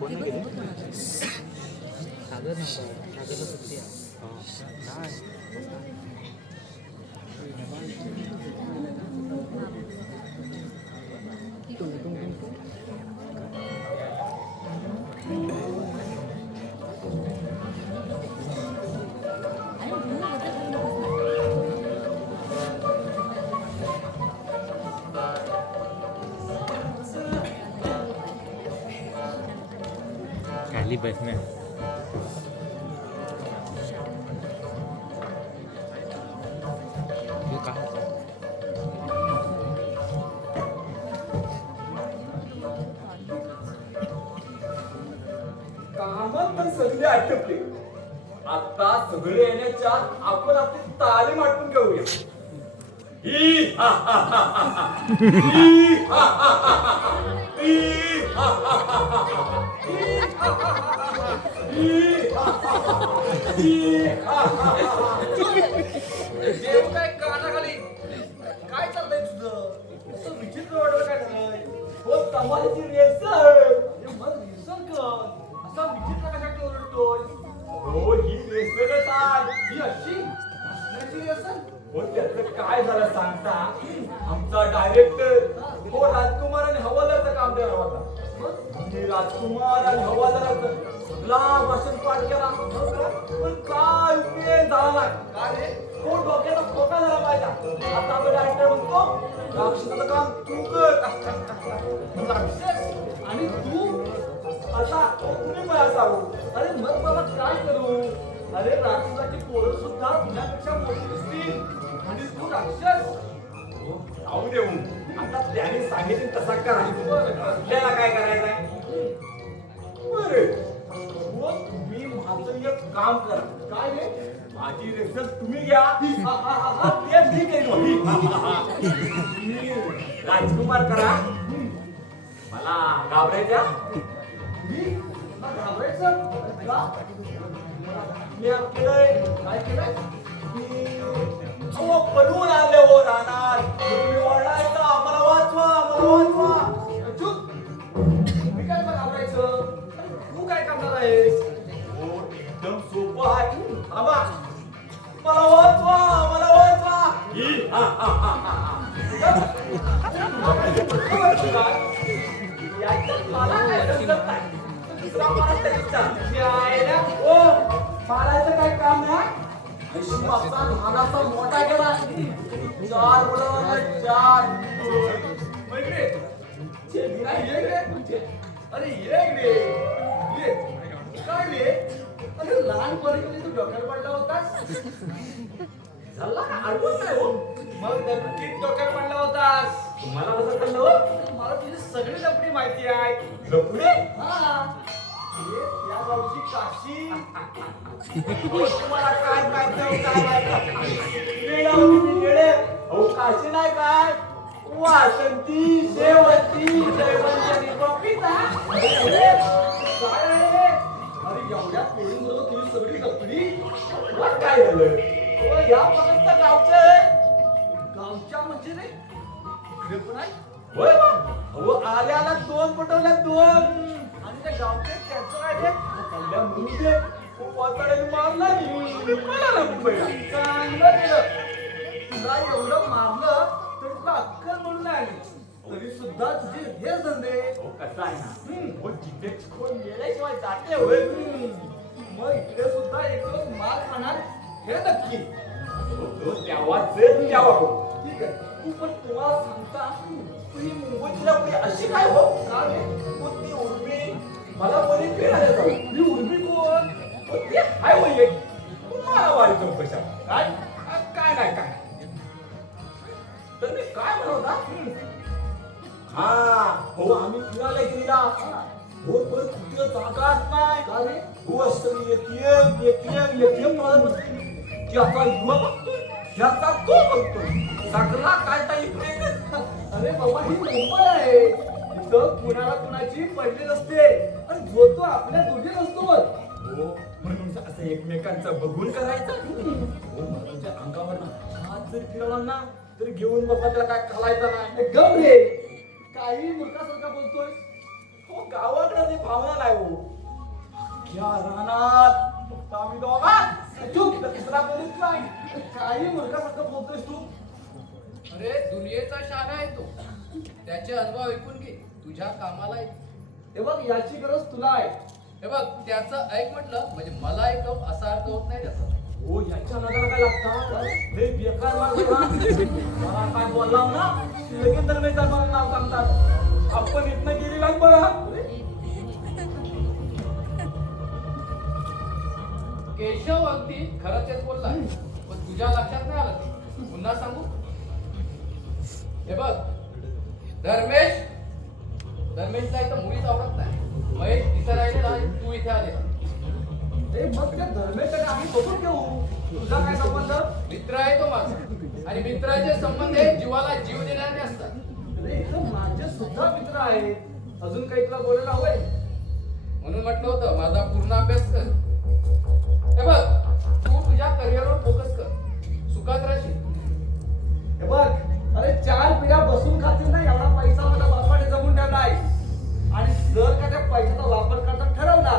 कोण गेले सागर सागरला सुट्टी आहे. खाली बसणं कामात तर सगळे आटपले. आता सगळे येण्याच्या आत आपण आपली तालीम आटपून घेऊया. ही हा हा हा हा. ही हा हा हा हा. ही हा हा हा हा. ही हा हा हा हा. ही हा हा हा हा. ही हा हा हा हा. देव काय कानाखाली काय चाललंय तुझं? असं विचित्र वाटलं काय झालंय? हो कमालीची रेसल. हे मन रिझन कर. असा विचित्र कशासाठी ओरडतोय? हो ही रेसलच आहे. ही अशी असण्याची रिहर्सल? हो त्याचं काय झालं सांगता. आमचा डायरेक्टर हो राजकुमार आणि हवालदारचं काम देणार होता. मी राजकुमार आणि हवालदाराचं सगळा भाषण पाठ केला. पण काय उपयोग झाला नाही. का रे? तो डोक्याचा खोका झाला पाहिजे. आता आपला डायरेक्टर म्हणतो राक्षसाचं काम तू कर. राक्षस आणि तू? आता तुम्ही मला सांगू. अरे मग बाबा काय करू? अरे राक्षसाची पोरं सुद्धा तुझ्यापेक्षा मोठी दिसतील आणि तू राक्षस? जाऊ देऊ. आता त्याने सांगितलं तसा करा. आपल्याला काय करायचं आहे? बरं मग तुम्ही माझं एक काम करा. काय रे? माझी रेसल तुम्ही घ्या. ते ठीक आहे तुम्ही राजकुमार करा. मला घाबरायच्या मी? मग घाबरायचं? का? मी केलंय काय केलंय? अहो पडून आले हो राहणार. तुम्ही ओरडायचं आम्हाला वाचवा आम्हाला वाचवा. चूप! मी काय मग घाबरायचं? तू काय करणार आहेस? हो एकदम सोपं आहे. थांबा मला वाचवा मला वाचवा. ही हा हा हा हा. याच्यात मला काय समजत नाही. दुसरा माणूस त्याच्या यायला ओ मारायचं काय काम नाही. मागचा लहानाचा मोठा केला. 4 मुलं 4 मैत्रे, ये रे. अरे ये रे. ये. काय रे? अरे लहानपणी कधी तू डोक्यात पडला होतास? झाला आठवत नाही हो. मग नक्कीच डोक्यात पडला होतास. तुम्हाला कसं कळलं हो? मला तुझी सगळी लपडी माहिती आहे. लपडे? हा. ये त्या गावची काशी. तुम्हाला काय माहिती हो, काय माहिती? वेडा होती मी वेडे. अहो काशी नाही काय वासंती शेवंती जयवंती बपिता. काय रे हे? अरे एवढ्या पोरींबरोबर तुझी सगळी लपडी? मग काय झालं? हो या फक्त गावचं आहे. गावच्या म्हणजे रे? इकडे पण आहे? होय बा. अहो आल्याला 2 पटवल्या 2. आणि त्या गावचे त्यांचं काय रे? कल्ल्या मुलीचे वाचाड्याने मारला की पळाला मुंबईला. चांगलं केलं. तुला एवढं मारलं तरी तुला अक्कल म्हणून नाही आली. तरी सुद्धा तुझे हे धंदे. हो कसं आहे ना. हो जिथे कोण गेल्याशिवाय जाते होय. मग इकडे सुद्धा एक दिवस मार खाणार हे नक्की. तो तेव्हाच तेव्हा हो. ठीक आहे. तू पण तुम्हाला सांगता तुझी मुंबईची लपडी अशी काय हो? का रे? मग ती उर्मी मला बोली फिरायला जाऊ. ही उर्मी कोण? मग ते हाय होय एक. तुम्हाला वाली चौकशा काय काय नाही काय तर मी काय म्हणवता. हा हो आम्ही फिरायला गेला. हो पण कुठे जागाच नाही. का रे? हो असं ATM मला बसली. त्याचा युवा बघतोय त्याचा तो बघतोय सगळा काय तर इकडे. अरे बाबा ही मुंबई आहे. इथं कुणाला कुणाची पडली नसते आणि जो तो आपल्या दोघी नसतो बघ. हो म्हणून असं एकमेकांचं बघून करायचं. हो माझ्या अंगावर हात जर फिरवला ना तर घेऊन बघा त्याला काय घालायचं नाही. गम रे. काही मूर्खासारखा बोलतोय. तो गावाकडे ते भावना नाही हो. या रानात फक्त आम्ही दोघा चूक तिसरा कोणीच नाही. काही मूर्खासारखं बोलतोयस तू. अरे दुनियेचा शहाणा आहे तो. त्याचे अनुभव ऐकून घे, तुझ्या कामाला येईल. हे बघ याची गरज तुला आहे. हे बघ, त्याचं ऐक म्हटलं म्हणजे मला ऐकव असा अर्थ होत नाही त्याचा. हो याच्या नादाला काय लागतात हे बेकार माणसं ना. मला काय बोलला ना लगेच तर मला नाव सांगतात. आपण इथनं गेली नाही बरं. केशव अगदी खरं तेच बोलला, पण तुझ्या लक्षात नाही आलं ते. पुन्हा सांगू? हे बघ, धर्मेशला इथं मुळीच आवडत नाही. महेश तिथं राहिलेला आणि तू इथे आलेला. हे मग त्या धर्मेकडे आम्ही बघून घेऊ. तुझा काय संबंध? मित्र आहे तो माझा, आणि मित्राचे संबंध हे जीवाला जीव देणारे असतात. अरे इथं माझे सुद्धा मित्र आहेत. अजून काही तुला बोलायला हवंय? म्हणून म्हटलं होतं माझा पूर्ण अभ्यास कर. हे बघ, तू तुझ्या करिअरवर फोकस कर, सुखात राहशील. हे बघ, अरे 4 पिढ्या बसून खातील ना एवढा पैसा माझ्या बापाने जमून ठेवलाय. आणि जर का त्या पैशाचा वापर करता ठरवला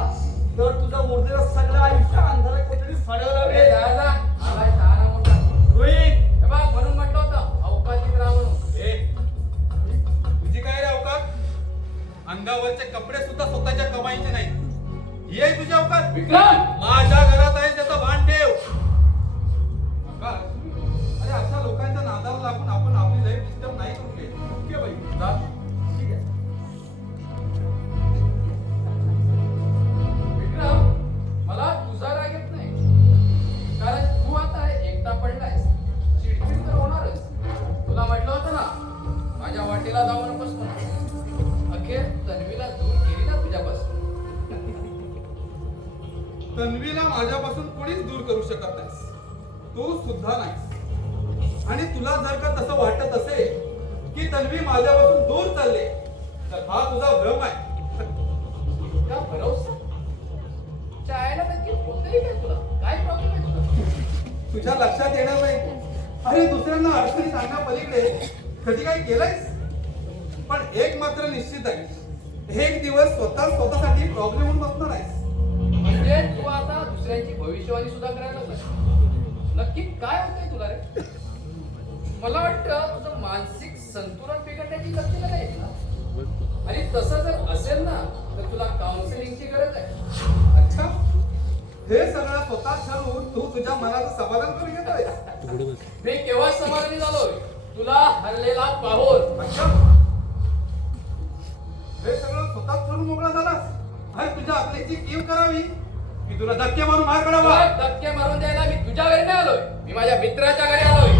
तर तुझं उरलेलं सगळं आयुष्य अंधाऱ्या कोठडीत सडवलं अरे रे. जा जा, आलाय शहाणा मोठा. रोहित हे बघ, म्हणून म्हटलं होतं अवकाशीत राहा म्हणून. तुझी काय रे अवकात? अंगावरचे कपडे सुद्धा स्वतःच्या कमाईचे नाही. ही आहे तुझी अवकात? विक्रम, माझ्या घरात आहे त्याचं भान ठेव. अवकात, अरे अशा लोकांच्या नादाला लागून आपण आपली लाईफ डिस्टर्ब नाही करू शकत. ओके बाई, जा. ठीक आहे. विक्रम, मला तुझा राग येत नाही, कारण तू आता एकटा पडलायस. चिडचिड तर होणारच. तुला म्हटलं होतं ना माझ्या वाटेला जाऊ नकोस म्हणून. अखेर तन्वीला दूर केली ना तुझ्यापासून. तन्वीला माझ्यापासून कोणीच दूर करू शकत नाहीस. तू सुद्धा नाहीस. आणि तुला जर का तसं वाटत असेल की तन्वी माझ्यापासून दूर चालले तर हा तुझा भ्रम आहे. का भरवसा? चायला नक्की होतंय काय तुला? काय प्रॉब्लेम आहे तुला? तुझ्या लक्षात येणार नाही. अरे दुसऱ्यांना अडचणी सांगण्यापलीकडे कधी काही केलंयस? पण एक मात्र निश्चित आहे, एक दिवस स्वतःसाठी प्रॉब्लेम होऊन बसणार आहेस. म्हणजे तू आता दुसऱ्यांची भविष्यवाणी सुद्धा करायला लागलास. नक्की काय होतंय तुला रे? मला वाटतं तुझं मानसिक संतुलन बिघडण्याची लक्षणं आहेत ना. आणि तसं जर असेल ना तर तुला काउन्सिलिंगची गरज आहे. अच्छा, हे सगळं स्वतः ठरवून तू तुझ्या मनाचं समाधान करून घेतोय. मी केव्हा समाधानी झालोय तुला हरलेला पाहून. अच्छा, हे सगळं स्वतः ठरवून मोकळा झालास. अरे तुझ्या आपल्याची कीव करावी की तुला धक्के मारून बाहेर काढावा? तुला धक्के मारून द्यायला मी तुझ्या घरी नाही आलोय, मी माझ्या मित्राच्या घरी आलोय.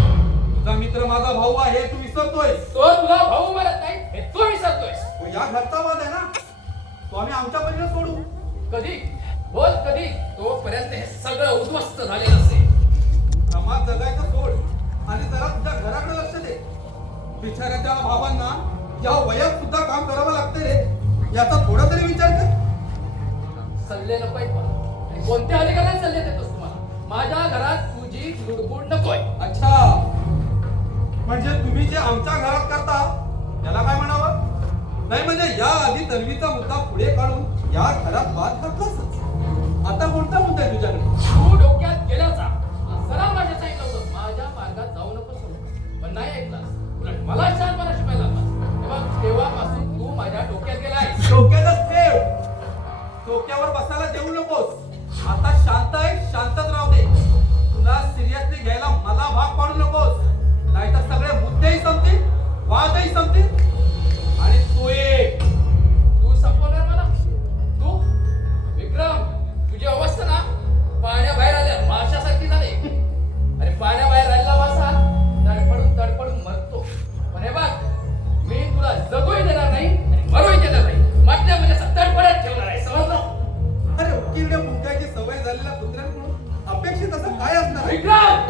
तुझा मित्र माझा भाऊ आहे हे तू विसरतोय. तो तुला भाऊ म्हणत नाही हे तू विसरतोयस. तो या घरचा वाद आहे ना, तो आम्ही आमच्या परीने सोडू. कधी बोल कधी, तोपर्यंत हे सगळं उद्ध्वस्त झालेलं असेल. समाज जगायचं सोड आणि जरा तुझ्या घराकडे लक्ष दे. बिचाऱ्याच्या बाबांना या वयात सुद्धा काम करावं लागतं रे, याचा थोडा तरी विचार कर. सल्ले नकोय मला. आणि कोणत्या अधिकाराने सल्ले देतोस तुम्हाला? माझ्या घरात तुझी लुडबुड नकोय. अच्छा, म्हणजे तुम्ही जे आमच्या घरात करता त्याला काय म्हणावं? नाही म्हणजे या आधी तन्वीचा मुद्दा पुढे काढून या घरात वाद घातलाच. आता कोणता मुद्दा आहे तुझ्याकडे? तू डोक्यात गेल्याचा सरळ माझ्या सांगितलं होतं माझ्या मार्गात जाऊ नकोस म्हणून. पण नाही ऐकलास, उलट मला शहाणपणा शिकायला लागलास. तेव्हा तेव्हापासून तू माझ्या डोक्यात गेलायस. डोक्यातच ठेव, डोक्यावर बसायला देऊ नकोस. आता शांत आहे, शांतच राहू दे. तुला सिरियसली घ्यायला मला भाग पाडू नकोस, नाहीतर सगळे मुद्देही संपतील, वादही संपतील. आणि तू संपवणार मला? तू विक्रम, तुझी अवस्था ना पाण्याबाहेर आल्या माशासारखी झाली. अरे पाण्याबाहेर राहिला वासा तडफडून तडफडून मरतो. पण हे बघ, मी तुला जगूही देणार नाही आणि मरूही देणार नाही. म्हटल्यामध्ये असं तडफडत ठेवणार आहे, समजलं? अरे उकिरड्या मुंग्याची सवय झालेल्या कुत्र्यांकडून अपेक्षित असं काय असणार आहे? विक्रम!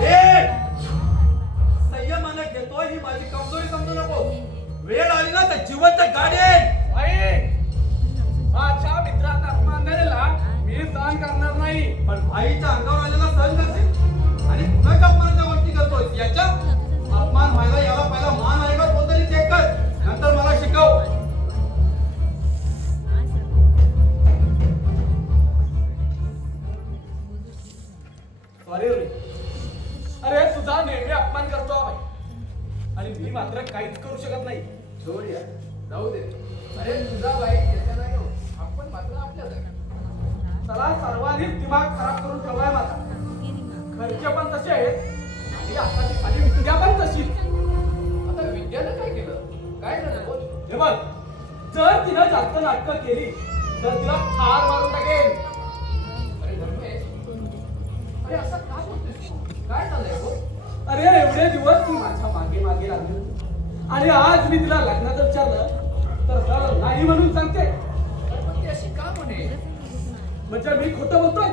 संयमानं घेतोय ही माझी कमजोरी समजू नको. वेळ आली ना तर जिवंत गाडेन. सर्वांनीच दिमाग खराब करून ठेवलाय माझा. घरचे पण तसे आहेत आणि आताची खाली विद्या पण तशी. आता विद्यानं काय केलं? काय झालं बोल? हे बघ, जर तिनं जास्त नाटकं केली तर तिला ठार मारून टाकेल. अरे धर्मेश, अरे असं का बोलतोस तू? काय झालंय बोल? अरे एवढे दिवस ती माझ्या मागे मागे लागली होती. आणि आज मी तिला लग्नाचं विचारलं तर सरळ नाही म्हणून सांगते. अरे पण ती अशी का म्हणे? म्हणजे मी खोटं बोलतोय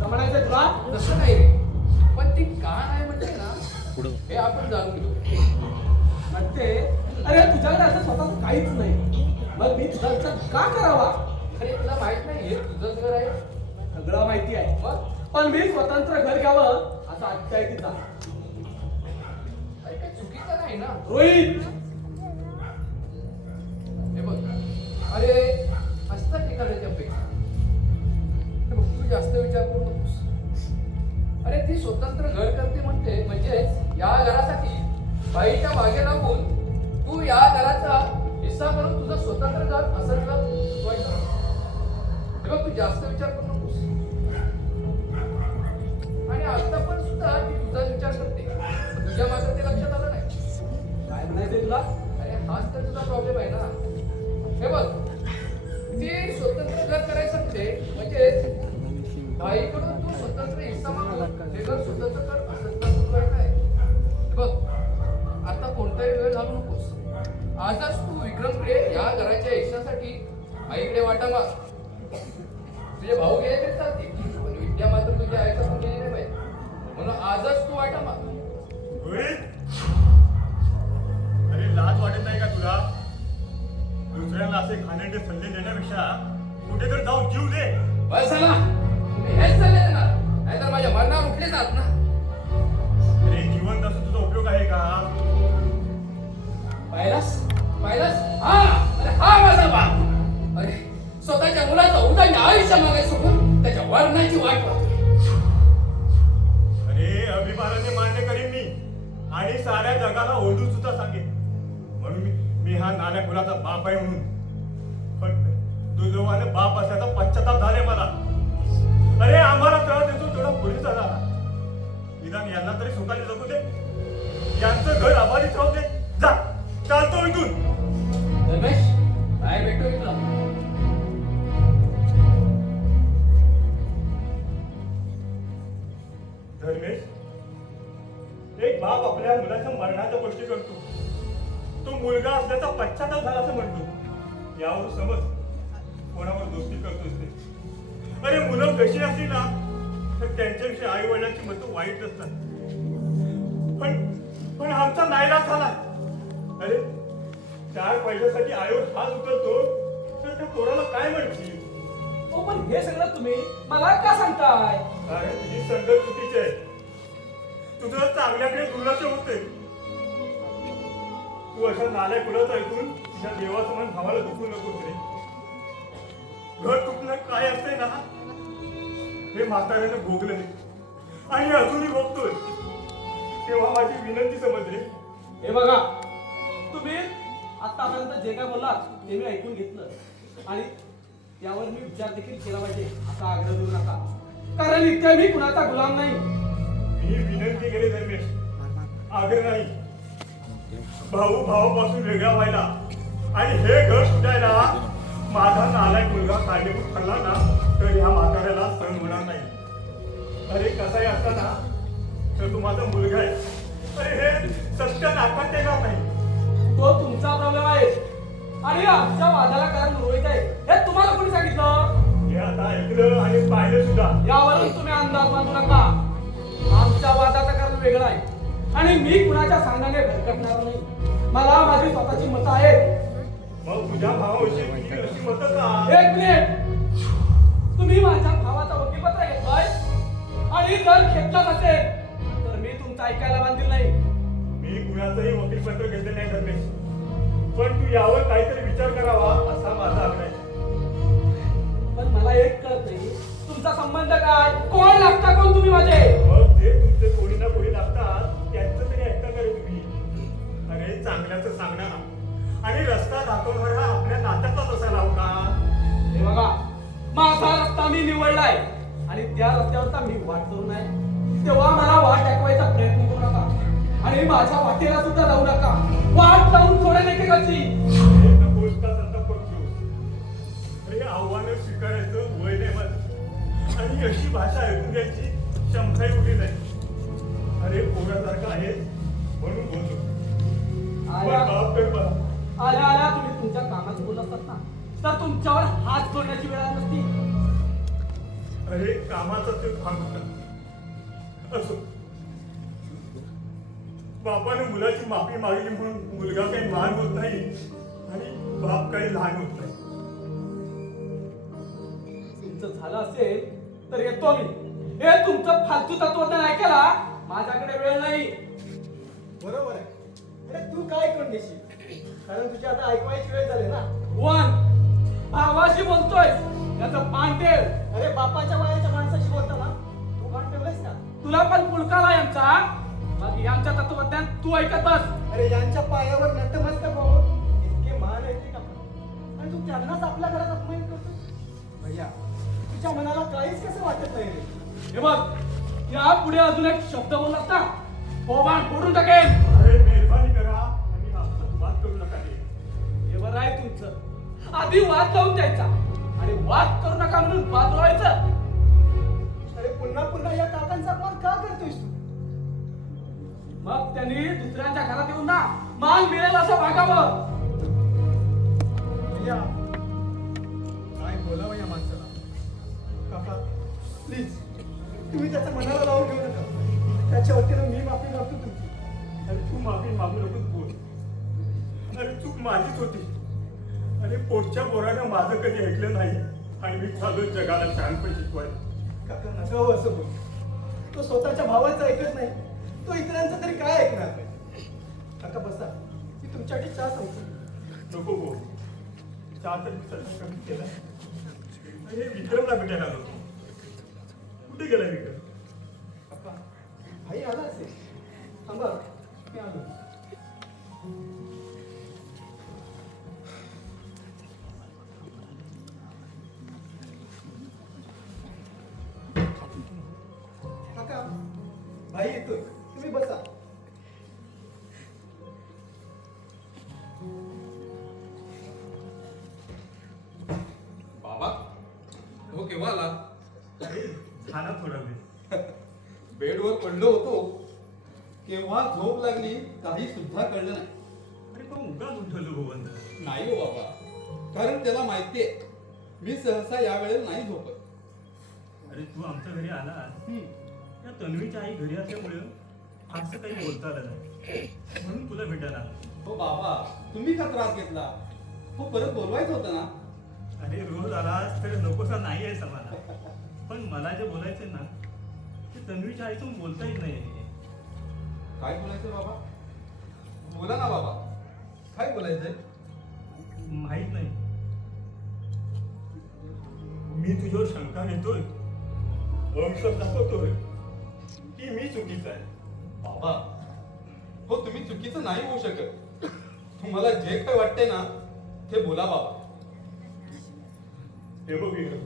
का म्हणायचं तुला? तसं नाही रे, पण ती का नाही म्हणते ना पुढं हे आपण जाणून घेऊ. म्हणते अरे तुझ्याकडे असं स्वतःच काहीच नाही, मग मी तुझा विचार का करावा? अरे तुला माहित नाहीये तुझंच घर आहे. सगळं माहिती आहे, मग पण मी स्वतंत्र घर घ्यावं असा आजच्या आहे तिचा. अरे काही चुकीचं नाही ना. रोहित, हे बघ, अरे असतात एखाद्याच्या अपेक्षा. हे बघ, तू जास्त विचार करू नकोस. अरे ती स्वतंत्र घर करते म्हणते, म्हणजेच या घरासाठी बाईच्या मागे लागून तू या घराचा हिस्सा करून तुझं स्वतंत्र घर असं तुला सुचवायचं. हे बघ, तू जास्त विचार करू नकोस. आणि आता पण सुद्धा ती तुझाच विचार करते, तुझ्या मात्र ते लक्षात आलं नाही. काय म्हणायचंय तुला? अरे हाच तर तुझा प्रॉब्लेम आहे ना. हे बघ, ती स्वतंत्र घर करायचं सांगते, म्हणजे बाईकडून तू स्वतंत्र हिस्सा मागून हे घर स्वतंत्र कर असं तुला सुचवायचं आहे. हे बघ, आता कोणताही वेळ घालू नकोस. आजच तू विक्रमकडे या घराच्या हिस्सासाठी आईकडे वाटा माग. तुझे भाऊ गेले तरी चालतील, पण विद्या मात्र तुझ्या आईचा पण गेली नाही पाहिजे. म्हणून आजच तू वाटा माग. रोहित, अरे लाज वाटत नाही का तुला? दुसऱ्यांना असे घाणेरडे सल्ले देण्यापेक्षा कुठे तर जाऊन जीव दे. बस झाला, तुम्ही हेच चालले देणार, नाहीतर माझ्या मरणावर उठले जात ना. अरे जीवन असून तुझा उपयोग आहे का? पाहिलास पाहिलास, हा अरे हा माझा बाप. अरे स्वतःच्या मुलाचं उदंड आयुष्य मागे सोडून त्याच्या वर्णाची वाट पाहतो. अरे अभिमानाने मान्य करीन मी आणि साऱ्या जगाला ओरडून सुद्धा सांगेन म्हणून मी हा नाण्या मुलाचा बाप आहे म्हणून. पण दुर्दैवाने बाप असल्याचा पश्चाताप झाले मला. अरे आम्हाला त्रास देतो तेवढा पुढे झाला. निदान यांना तरी सुखाने जगू दे, यांचं घर अबाधित राहू दे. जा, चालतो इथून. रमेश, बाहेर भेटतो मी तुला. धर्मेश, एक बाप आपल्या मुलाच्या मरणाच्या गोष्टी करतो, तो मुलगा असल्याचा पश्चाताप झाला असं म्हणतो. यावर समज कोणावर दोस्ती करतोस ते. अरे मुलं कशी असली ना तर त्यांच्याविषयी आई वडिलांची मतं वाईट असतात. पण आमचा नाईलाज झाला. अरे 4 पैशासाठी आईवर हात उचलतो तर त्या पोराला काय म्हणतील? हो, पण हे सगळं तुम्ही मला का सांगताय? अरे तुझी संगत चुकीची आहे. तुझं चांगल्याकडे दुर्लक्ष होते. तू अशा नाल्या कुणाचं ऐकून तुझ्या देवासमान भावाला दुखू नकोस रे. घर तुटणं काय असते ना हे म्हाताऱ्यानं भोगलं आणि अजूनही भोगतोय. तेव्हा माझी विनंती समज रे. हे बघा, तुम्ही आतापर्यंत जे काय बोललात ते मी ऐकून घेतलं आणि यावर मी विचार देखील केला पाहिजे असा आग्रह धरू नका, कारण इथे मी कुणाचा गुलाम नाही. मी विनंती केली धर्मेश, आग्रह नाही. भाऊ भावापासून वेगळा व्हायला आणि हे घर सुटायला माझा नालायक मुलगा कारणीभूत ठरला ना तर ह्या म्हाताऱ्याला सहन होणार नाही. अरे कसाही असताना तर तू माझा मुलगा आहे. अरे हे सत्य नाकात येणार नाही. तो तुमचा प्रॉब्लेम आहे आणि आमच्या वादाला कारण रोहित आहे हे तुम्हाला कोणी सांगितलं? हे आता ऐकलं आणि पाहिलं सुद्धा. यावरून तुम्ही अंदाज बांधू नका. आमच्या वादाचं कारण वेगळं आहे आणि मी कुणाच्या सांगण्याने भरकटणार नाही. मला माझी स्वतःची मतं आहेत. मग तुझ्या भावाविषयी तुझी अशी मतं का? एक मिनिट, तुम्ही माझ्या भावाचा वकीलपत्र घेतलाय आणि जर घेतलाच असेल तर मी तुमचं ऐकायला बांधील नाही. मी कुणाचंही वकीलपत्र घेतलं नाही धर्मेश, पण तू यावर काहीतरी विचार करावा असा माझा आग्रह आहे. पण मला एक कळत नाही, तुमचा संबंध काय? कोण लागता कोण तुम्ही माझे? मग जे तुमचे कोणी ना कोणी लागतात त्यांचं तरी ऐकता का रे तुम्ही? अरे चांगल्याचं सांगणार आणि रस्ता दाखवणार हा आपल्या नात्यातलाच असायला हवा का? हे बघा, माझा रस्ता मी निवडलाय आणि त्या रस्त्यावरचा मी वाट करू नये तेव्हा मला वाट दाखवायचा प्रयत्न करू नका आणि माझ्या वाटेला सुद्धा जाऊ नका. वाट लावून सोडेल एकेकाची. नकोस का संताप करू. अरे आव्हानं स्वीकारायचं वय नाही माझं आणि अशी भाषा ऐकून घ्यायची क्षमताही उभी नाही. अरे पोरासारखा आहे म्हणून बोलतो. पण बाप तर बाप. आल्या आल्या तुम्ही तुमच्या कामाचं बोलत असतात ना तर तुमच्यावर हात जोडण्याची वेळ आली नसती. अरे कामाचा ते भाग होता. असो बापाने मुलाची माफी मागली म्हणून मुलगा काही महान होत नाही आणि बाप काही लहान होत नाही. तुमचं झालं असेल तर येतो मी. हे तुमचं फालतू तत्वज्ञान ऐकायला माझ्याकडे वेळ नाही. बरोबर आहे. अरे तू काय करून घेशील कारण तुझी आता ऐकवायची वेळ झाली ना. वन भावाशी बोलतोय याचं पान ठेव. अरे बापाच्या वयाच्या माणसाशी बोलताना तू भान ठेवलंस का. तुला पण पुलकाला यांचा मग यांच्या तत्वज्ञान तू ऐकत बस. अरे यांच्या पायावर नटमस्तक व्हावं इतके महान आहेत का आणि तू त्यांनाच आपल्या घरात अपमान करतो. भैया तुझ्या मनाला काहीच कसं वाटत नाही रे. हे बघ या पुढे अजून एक शब्द बोललास ना बोबान फोडून टाकेल. अरे मेहरबानी करा आणि आमचा वाद करू नका रे. हे बरं आहे तुमचं. आधी वाद लावून द्यायचा आणि वाद करू नका म्हणून वाद लावायचं. अरे पुन्हा पुन्हा या काकांचा अपमान का करतोयस तू. मग त्यांनी दुसऱ्यांच्या घरात येऊन ना मान मिळेल असं वागावं. भैया काय बोलावं या माणसाला. काका प्लीज तुम्ही त्याच्या मनाला लावून घेऊ नका. त्याच्या वतीनं मी माफी मागतो तुमची. अरे तू माफी मागू नकोस बोल. अरे चूक माझीच होती. अरे पोटच्या पोरानं माझं कधी ऐकलं नाही आणि मी चालू जगाला शहाणपण शिकवायला. काका नका हो असं बोल. तो स्वतःच्या भावाचं ऐकत नाही तो इतरांचं तरी काय ऐकणार. काका बसा मी तुमच्यासाठी चहा सांगतो. नको बोल. चहा तर मी सध्या कमी केला. अरे विक्रमला भेटायला आलो. कुठे गेला विक्रम. काका भाई आला असेल. थांबा मी आलो. काका भाई येतोय तुम्ही बसा. बाबा हो केव्हा आला. अरे झाला थोडा वेळ. बेडवर पडलो होतो केव्हा झोप लागली काही सुद्धा कळलं नाही. अरे पण उगाच उठवलं गोवंत. नाही हो बाबा कारण त्याला माहितीये मी सहसा या वेळेला नाही झोपत. अरे तू आमच्या घरी आला. या तन्वीच्या आई घरी असल्यामुळे फारसं काही बोलता आलं नाही म्हणून तुला भेटायला आलो. हो बाबा तुम्ही का त्रास घेतला. हो परत बोलवायचं होतं ना. अरे रोज आलास तर नकोसा नाही आहे समाला. पण मला जे बोलायचं ना ते तन्वीच्या आईतून बोलता येत नाही. काय बोलायचं बाबा बोला ना बाबा काय बोलायचंय. माहित नाही. मी तुझ्यावर शंका घेतोय अंश दाखवतोय की मी चुकीचा आहे. बाबा हो तुम्ही चुकीचं नाही होऊ शकत. तुम्हाला जे काय वाटतंय ना ते बोला बाबा. हे बघ विक्रम,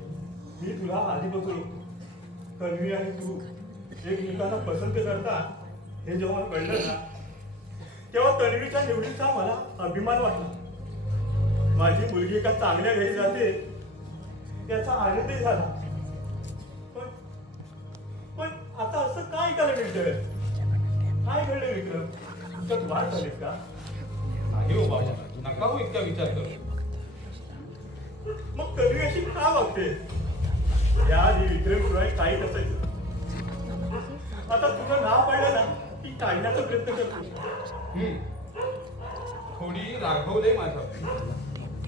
मी तुला आधीपासून तन्वी आणि तू एकमेकांना पसंत करता हे जेव्हा कळलं ना तेव्हा तन्वीच्या निवडीचा मला अभिमान वाटला. माझी मुलगी एका चांगल्या घरी जाते याचा आनंदही झाला. पण पण आता असं काय करायला मिळतंय. काय घडलं विक्रम. तुमच्यात वाद झालेत का. नाही हो बाबा नका हो इतका विचार करू. मग तन्वी अशी का वागते. या आधी विक्रम शिवाय काही नसायचं. आता तुझं नाव पडलं ना की काढण्याचा प्रयत्न करतो. थोडी रागवले माझ्या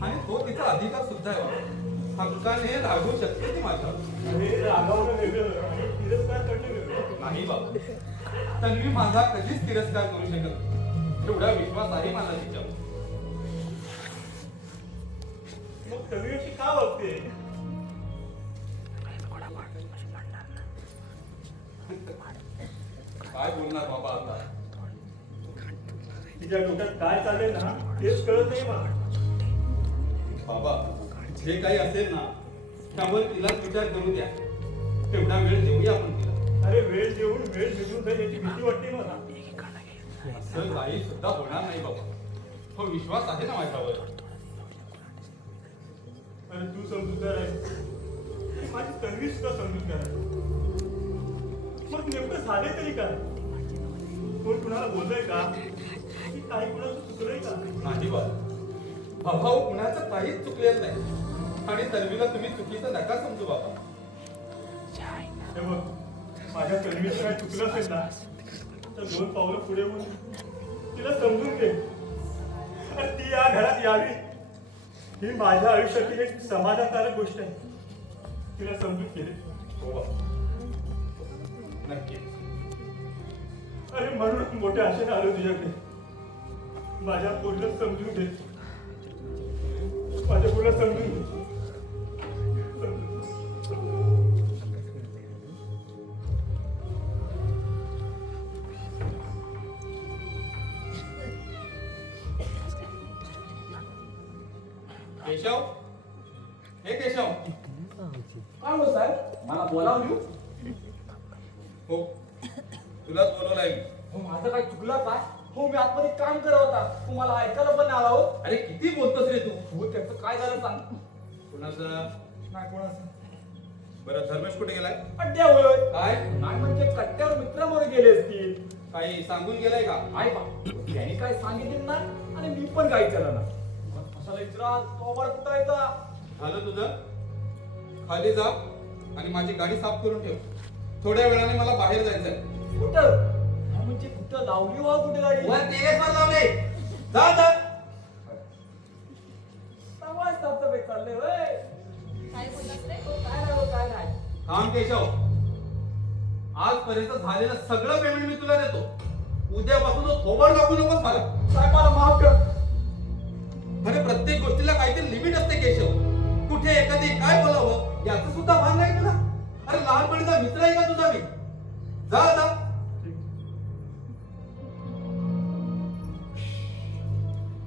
आणि तो तिचा अधिकार सुद्धा आहे बाबा. हक्काने रागवू शकते ती माझ्या. अरे रागावणं वेगळं आणि तिरस्कार करणं वेगळं. नाही बाबा तन्वी माझा कधीच तिरस्कार करू शकत नाही. एवढा विश्वास आहे मला तिच्यावर. मग तन्वी अशी का वागते. काय बोलणार बाबा आता. तिच्या डोक्यात काय चाललंय ना तेच कळत नाही मला. बाबा जे काही असेल ना त्यावर तिलाच विचार करू द्या. तेवढा वेळ देऊया आपण तिला. अरे वेळ देऊन वेळ निघून जाईल याची भीती वाटते मला. असं काही सुद्धा होणार नाही बाबा. हो विश्वास आहे ना माझ्यावर. अरे तू समजूतदार आहे, माझी तन्वी सुद्धा समजूतदार आहे. मग नेमकं झाले तरी काय? कोण कुणाला बोललंय का की काही कुणाचं चुकलंय का? नाही बा, भाऊ कुणाचं काहीच चुकलेलं नाही. आणि तन्वीला तुम्ही चुकीचं नका समजू बाबा. हे बघ, माझ्या तन्वीचं काय चुकलं असेल ना तर 2 पावलं पुढे होऊन तिला समजून घे. आणि ती या घरात यावी ही माझ्या आयुष्यातील एक समाधानकारक गोष्ट आहे. तिला समजून घे. हो बा, नक्की. अरे म्हणून मोठ्या आशेने आलो तुझ्याकडे. माझ्या पूर्ण समजून घे. माझ्या पूर्ण समजून घे. केशव, हे केशव. काय हो साहेब, मला बोलावून घेऊ? हो, तुलाच बोलवलंय मी. हो माझं काय चुकलं काय? हो मी आतमध्ये काम करत होता, तुम्हाला ऐकायला पण नाही आला हो. अरे किती बोलतोस रे तू? हो त्याचं काय झालं सांग. कुणाचं? नाही कोणाचं? बरं, धर्मेश कुठे गेलाय? अड्ड्यावर काय? नाही म्हणजे कट्ट्यावर मित्रांवर गेले असतील. काही सांगून गेलाय का? आहे बा, त्यांनी काय सांगितलं ना आणि मी पण काही केलं ना. कशाला विचारा, तो आवाज कुठायचा? झालं तुझं? खाली जा आणि माझी गाडी साफ करून ठेव. थोड्या वेळाने मला बाहेर जायचंय. कुठं? हा म्हणजे कुठं लावली वा कुठे गाडी? वर टेरेसवर लावले. जा जा. आवाज साफसफाई चालले होय. काय बोललास रे? काय नाही हो, काय नाही. थांब केशव, आजपर्यंत झालेलं सगळं पेमेंट मी तुला देतो. उद्यापासून तो थोबाड दाखवू नकोस मला. साहेब मला माफ कर. अरे प्रत्येक गोष्टीला काहीतरी लिमिट असते केशव. कुठे एखादी काय बोलावं याचं सुद्धा भान नाही तुला. अरे लहानपणीचा मित्र आहे का तुझा मी? जा आता.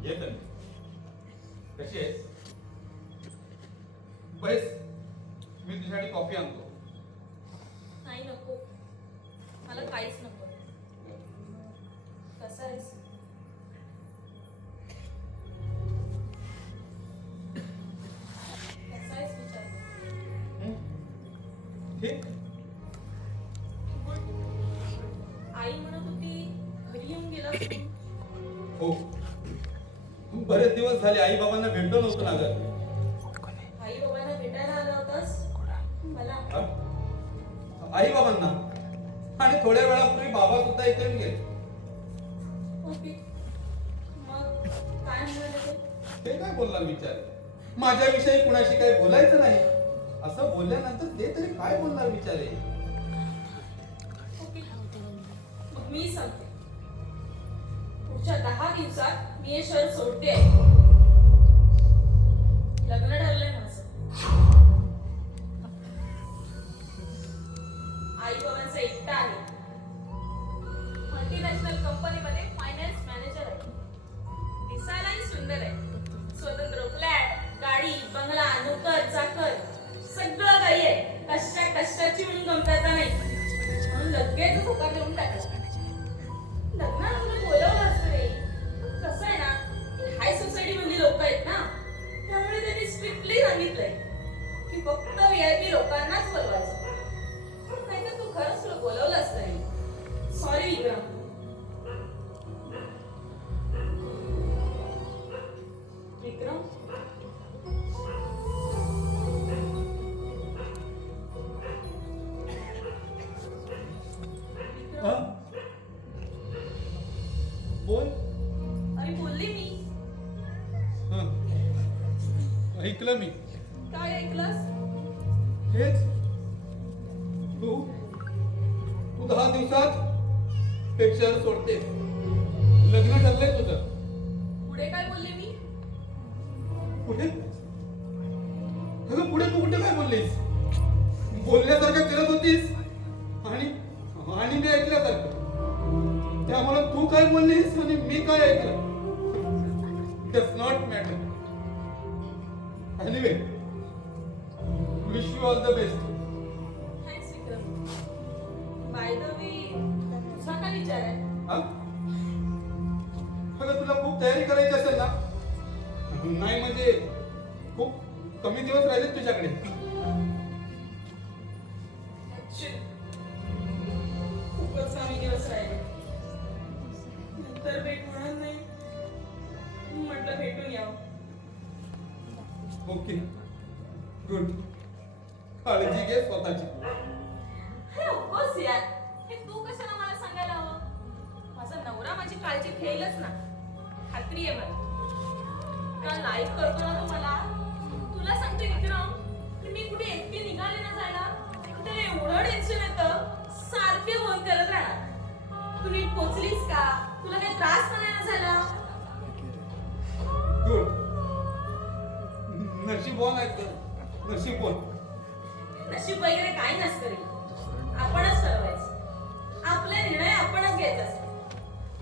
येत कशी आहेस? बस, मी तुझ्यासाठी कॉफी आणतो. नाही नको, मला काहीच नको. कसा आहेस? कसा आहेस विचार. ठीक. आई म्हणत होती घरी येऊन गेला तू. हो, बरेच दिवस झाले आई बाबांना भेटलो नव्हतो ना ग. आई बाबांना भेटायला आला होतास मला. आई बाबांना आणि थोड्या वेळापूर्वी बाबा सुद्धा इथे येऊन गेले. ओके, मग काय म्हणाले ते? ते काय बोलणार विचार? माझ्याविषयी कुणाशी काही बोलायचं नाही असं बोलल्यानंतर ते तरी काय बोलणार विचारे? ओके, मग मी सांगते. पुढच्या 10 दिवसात मी हे शहर सोडते. लग्न ठरलंय माझं. आई बाबांचा एकटा आहे. मल्टीनॅशनल कंपनीमध्ये फायनान्स मॅनेजर आहे. दिसायलाही सुंदर आहे. स्वतंत्र फ्लॅट, गाडी, बंगला, नोकर, चाकर सगळं काही आहे. कष्टाची म्हणून गमतायचा नाही म्हणून लगेच होकार देऊन टाकला. लग्नाला तुला बोलवलं असतं रे. कसं आहे ना, हाय सोसायटी मधली लोक आहेत ना, त्यामुळे त्यांनी स्ट्रिक्टली सांगितलंय की फक्त VIP लोकांनाच बोलवायचं. नाहीतर तू खरंच तुला बोलवलं असतं रे. सॉरी विक्रम. विक्रम, हा? बोल. अरे बोलली मी. हा. ऐकलं मी. काय ऐकलंस? हेच तू 10 दिवसात हे शहर सोडतेस. लग्न ठरलंय तुझं. पुढे काय बोलली मी? पुढे? अगं पुढे तू कुठे काय बोललीस? बोलण्यासारखं करत होतीस आणि मी ऐकल्यासारखं. त्यामुळे तू काय बोललीस आणि मी काय ऐकलं does not matter. Anyway, wish you all the best. Thanks विचार आहे? हा? अगं तुला खूप तयारी करायची असेल ना? नाही म्हणजे खूप कमी दिवस राहिलेत तुझ्याकडे. Actually, खूपच कमी दिवस राहिले. नंतर भेट होणार नाही. म्हटलं भेटून यावं. Okay good. काळजी घे स्वतःची. हे ऑफकोर्स यार. हे तू कशाला मला सांगायला हवं? माझा नवरा माझी काळजी घेईलच ना. खात्री आहे मला. का लाईक करतो ना तू मला? तुला सांगते विक्रम, की मी कुठे एकटी निघाले ना जायला, तर एवढं टेन्शन येतं, सारखे फोन करत राहणार. तू नीट पोचलीस का? तुला काही त्रास तर नाही ना झाला? गुड. नशीबवान आहेत तर. नशीबवान. नशीब वगैरे काही नसतं रे. आपणच ठरवायचं. आपले निर्णय आपणच घ्यायचे असतात.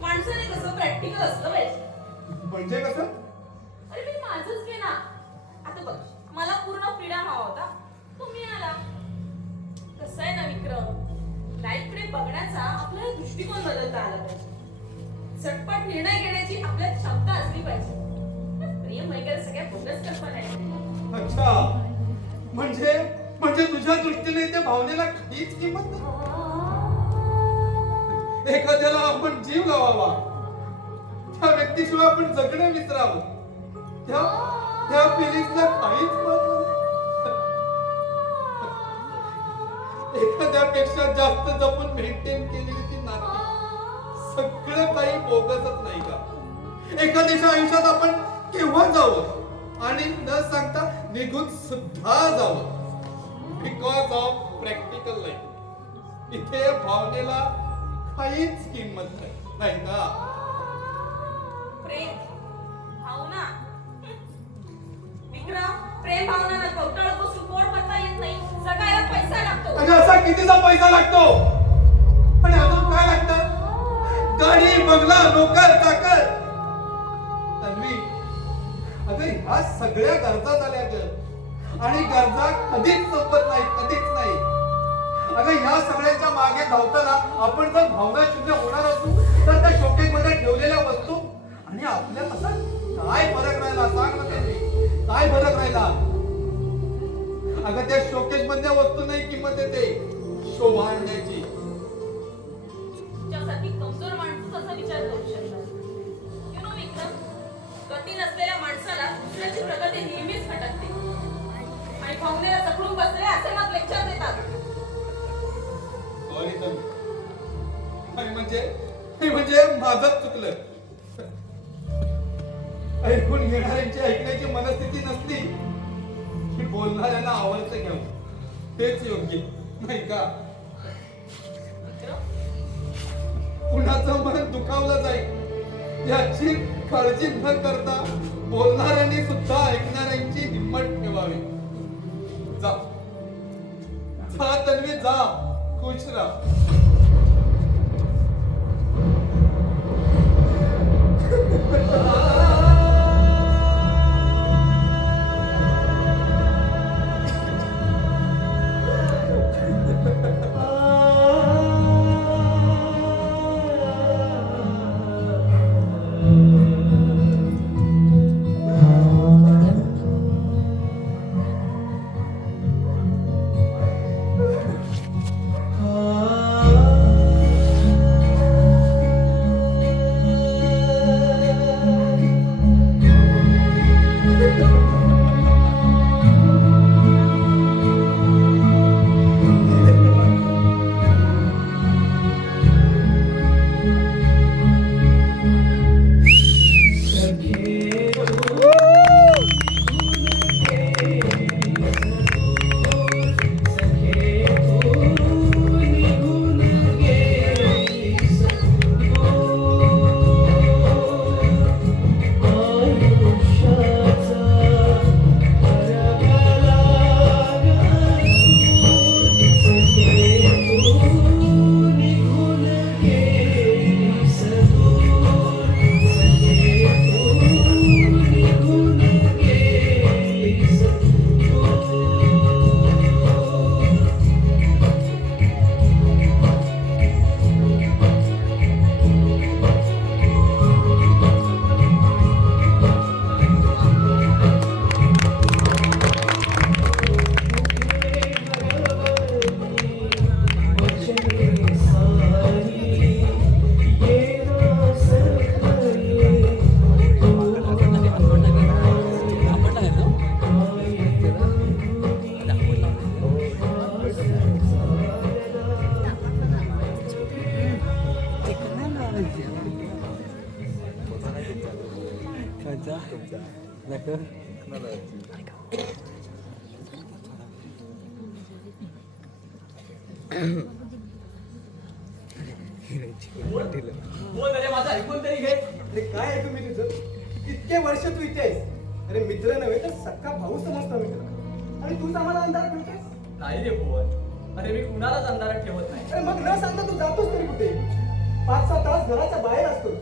माणसाने कसं प्रॅक्टिकल असलं पाहिजे. म्हणजे कसं? अरे मी माझंच घे ना. आता बघ, मला पूर्ण फ्रीडम हवा होता, तो मिळाला. कसं आहे ना विक्रम, लाईफकडे बघण्याचा आपल्याला दृष्टिकोन बदलता आला पाहिजे. झटपट निर्णय घेण्याची आपल्यात क्षमता असली पाहिजे. प्रेम वगैरे सगळ्या बोगस कल्पना आहे. अच्छा. म्हणजे तुझ्या दृष्टीने त्या भावनेला काहीच किंमत नाही. एखाद्याला आपण जीव लावावा, त्या व्यक्तीशिवाय आपण जगणे विसरावं, त्या फिलिंग्सला काहीच महत्व नाही. एखाद्यापेक्षा जास्त जपून मेंटेन केलेली ती नाती सगळं काही बोगसच नाही का? एखाद्याच्या आयुष्यात आपण केव्हा जावं आणि न सांगता निघून सुद्धा जावं बिकॉज ऑफ प्रॅक्टिकल लाईफ. इथे भावनेला काहीच किंमत नाही, नाही का? प्रेम भावना विक्रम, प्रेम भावना ना कवटाळ बसून पोट भरता येत नाही. जगायला पैसा लागतो. अगं असा कितीचा पैसा लागतो? आणि अजून काय लागतं? गाडी, बंगला, नोकर, चाकर. तन्वी, अगं ह्या सगळ्या गरजा झाल्या ग. आणि गरजा कधीच संपत नाही, कधीच नाही. अगं ह्या सगळ्याच्या मागे धावताना आपण जर भावना शून्य होणार असू तर त्या शोकेस मध्ये ठेवलेल्या वस्तू आणि आपल्यात असं काय फरक राहिला? सांग ना त्यांनी, काय फरक राहिला? अगं त्या शोकेस मधल्या वस्तू नाही किंमत येते, शोभा आणण्याची. तुझ्यासारखी कमजोर माणूस असा विचार करू शकतात. यु नो विक्रम, गती नसलेल्या माणसाला दुसऱ्याची प्रगती नेहमीच खटकते. आणि भावनेला जखडून बसले असे मग लेक्चर देतात. सॉरी म्हणजे माझंच चुकलं. ऐकून घेणाऱ्यांची ऐकण्याची मनस्थिती नसली की बोलणाऱ्यांना आवडतं घ्यावं, तेच योग्य नाही का? विक्रम, कुणाचं मन दुखावलं जाईल याची काळजी न करता बोलणाऱ्यांनी सुद्धा ऐकणाऱ्यांची हिंमत ठेवावी. जा तन्वी, जा. खुश राहा. बोल अरे माझं ऐकून तरी घे. अरे काय ऐकू मी तुझं? इतके वर्ष तू इथे आहेस. अरे मित्र नव्हे तर सक्का भाऊ समजतो मित्र. आणि तूच आम्हाला अंधारात ठेवतोस. नाही रे भुवन, अरे मी कुणालाच अंधारात ठेवत नाही. अरे मग न सांगता तू जातोस तरी कुठे? 5-6 तास घराच्या बाहेर असतोस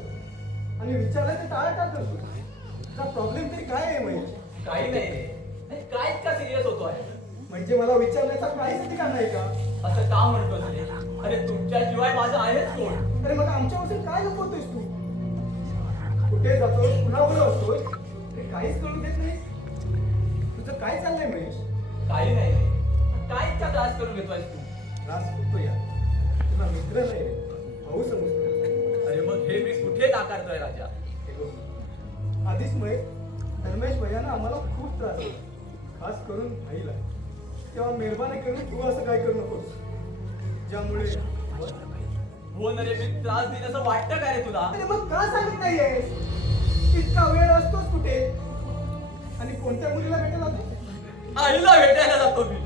आणि विचारलं ते टाळाटाळ करतो. तुझा प्रॉब्लेम तरी काय आहे महेश? काही नाही रे. नाही, काय इतका सिरियस होतो आहे? म्हणजे मला विचारण्याचा काहीच ठिकाण नाही का? असं का म्हणतोस रे? अरे तुमच्याशिवाय माझं आहेच कोण? अरे मग आमच्यापासून काय लपवतोयस तू? कुठे जातोस? कुणाबरोबर असतोस? अरे काहीच कळू देत नाही. तुझं काय चाललंय महेश? काही नाही रे. काय इतका त्रास करून घेतोयस तू? त्रास होतो यार. तुला मित्र नाही रे, भाऊ समजतो. अरे मग हे मी कुठे नाकारतोय राजा? हे बघ, आधीच महेश धर्मेश भैयानं आम्हाला खूप त्रास दिला, खास करून भाईला. तेव्हा मेहरबानी करून तू असं काय करू नकोस, ज्यामुळे भुवन अरे मी त्रास दिल्याचं वाटतं का रे तुला? अरे मग का सांगत नाहीयेस? इतका वेळ असतोच कुठे आणि कोणत्या मुलीला भेटायला जातो? आईला भेटायला जातो मी.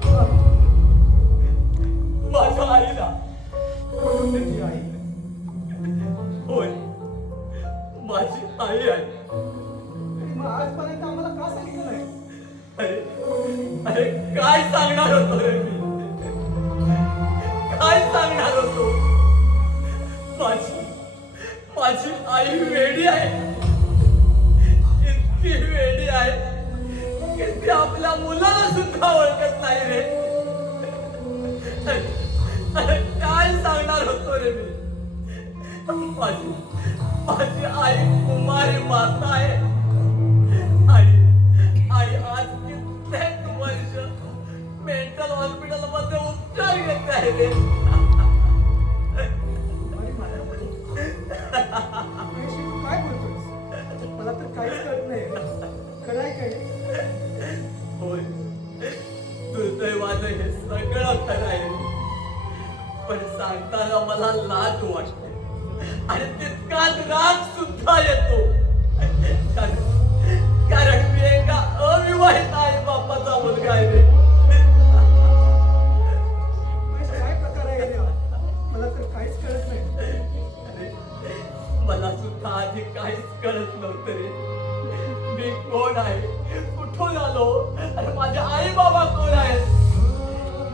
माझ्या आईला. कोणत्याची आई? होय, माझी आई आहे. आणि मग आजपर्यंत आम्हाला का सांगितलं नाही? अरे अरे काय सांगणार होतो रे मी? काय सांगणार होतो? माझी माझी आई वेडी आहे. इतकी वेडी आहे की ती आपल्या मुलाला सुद्धा ओळखत नाही रे. अरे काय सांगणार होतो रे मी? माझी माझी आई कुमारी माता आहे. आणि आज कित्येक वर्ष मेंटल हॉस्पिटल मध्ये उपचार घेत आहे रे. आणि मला महेश, तू काय बोलतोस? मला तर काहीच कळत नाही. खरं आहे काय? होय, दुर्दैवानं हे सगळं खरं आहे. पण सांगताना मला लाज वाटते आणि तितकाच राग सुद्धा येतो. कारण मी एका अविवाहित आई बापाचा मुलगा आहे रे. महेश, काय प्रकार आहे हे? मला तर काहीच कळत नाही. अरे, मला सुद्धा आधी काहीच कळत नव्हतं रे. मी कोण आहे, कुठून आलो आणि माझे आई बाबा कोण आहेत